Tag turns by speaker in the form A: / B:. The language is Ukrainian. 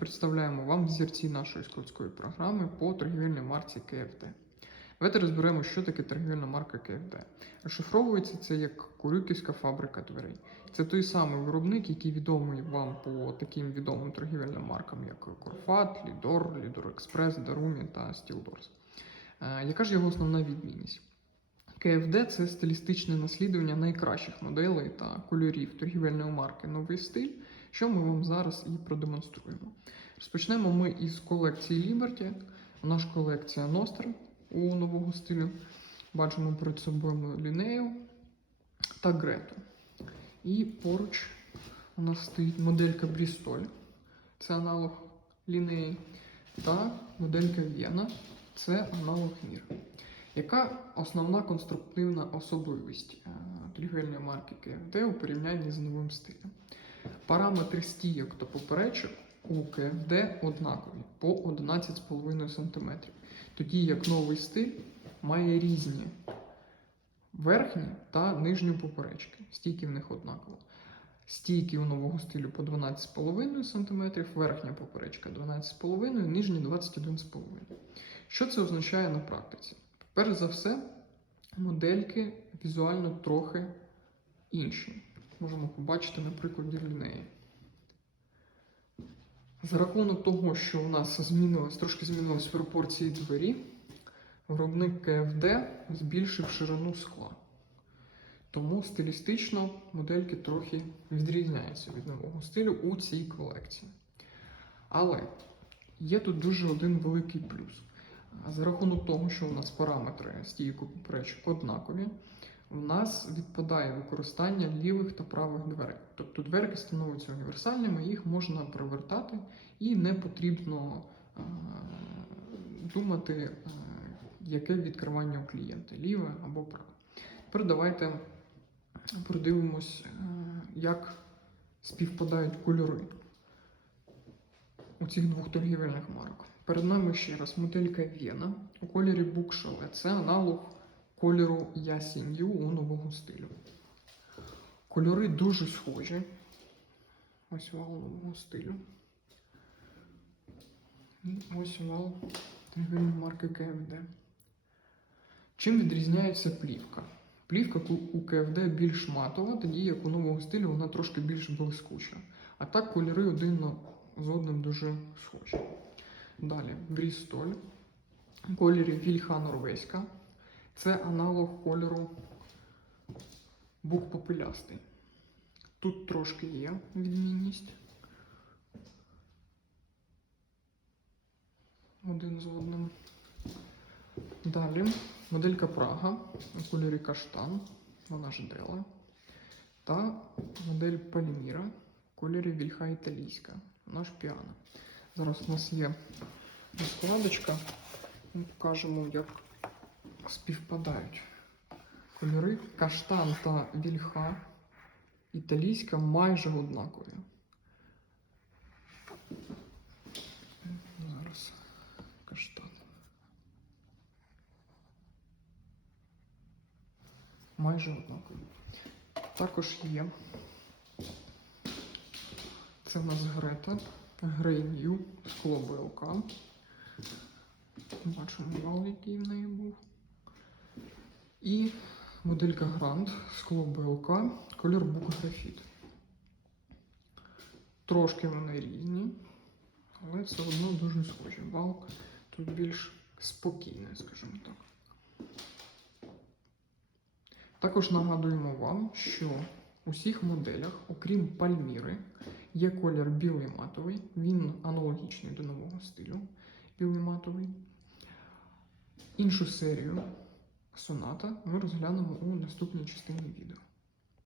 A: Представляємо вам взірці нашої складської програми по торгівельній марці КФД. Давайте розберемо, що таке торгівельна марка КФД. Розшифровується це як Курюківська фабрика дверей. Це той самий виробник, який відомий вам по таким відомим торгівельним маркам, як Корфат, Лідор, Лідор Експрес, Дарумі та Стілдорс. Е, Яка ж його основна відмінність? КФД це стилістичне наслідування найкращих моделей та кольорів торгівельної марки Новий стиль, що ми вам зараз і продемонструємо. Розпочнемо ми із колекції Liberty. Наша колекція Nostra у нового стилю. Бачимо перед собою лінею та Грету. І поруч у нас стоїть моделька Bristol, це аналог лінеї, та моделька Вена, це аналог Мір. Яка основна конструктивна особливість е, торгівельної марки КФД у порівнянні з новим стилем? Параметри стійок та поперечок у КФД однакові по 11,5 см, тоді як новий стиль має різні верхні та нижні поперечки. Стійки в них однаково. Стійки у нового стилю по 12,5 см, верхня поперечка 12,5, нижні 21,5 Що це означає на практиці? Перш за все, модельки візуально трохи інші. Можемо побачити на прикладі лінеї. За рахунок того, що у нас змінилось, трошки змінились пропорції двері, виробник КФД збільшив ширину скла. Тому стилістично модельки трохи відрізняються від нового стилю у цій колекції. Але є тут дуже один великий плюс. За рахунок того, що у нас параметри стійку поперечок однакові, у нас відпадає використання лівих та правих дверей. Тобто дверки становляться універсальними, їх можна привертати і не потрібно е, думати, е, яке відкривання у клієнта ліве або праве. Тепер давайте продивимось, е, як співпадають кольори у цих двох торгівельних марок. Перед нами ще раз моделька Вена у кольорі Букшеле. Це аналог кольору Ясінью у нового стилю. Кольори дуже схожі. Ось вал нового стилю. І ось вал марки КФД. Чим відрізняється плівка? Плівка у КФД більш матова, тоді як у нового стилю вона трошки більш блискуча. А так кольори один з одним дуже схожі. Далі Брістоль у кольорі Вільха Норвезька. Це аналог кольору бук попелястий. Тут трошки є відмінність. Один з одним. Далі моделька Прага у кольорі каштан, вона ж дела. Та модель Пальміра у кольорі Вільха Італійська, вона ж піана. Зараз у нас є розкладочка. Ми покажемо, як співпадають кольори. Каштан та вільха італійська майже однакові. Зараз каштан. Майже однакові. Також є. Це в нас Грета. Грей Нью, скло БЛК. Бачимо вал, який в неї був. І моделька Грант, скло БЛК, колір букографіт. Трошки вони різні, але все одно дуже схожі. Вал тут більш спокійний, скажімо так. Також нагадуємо вам, що у всіх моделях, окрім Пальміри, є колір білий матовий, він аналогічний до нового стилю білий матовий. Іншу серію соната ми розглянемо у наступній частині відео.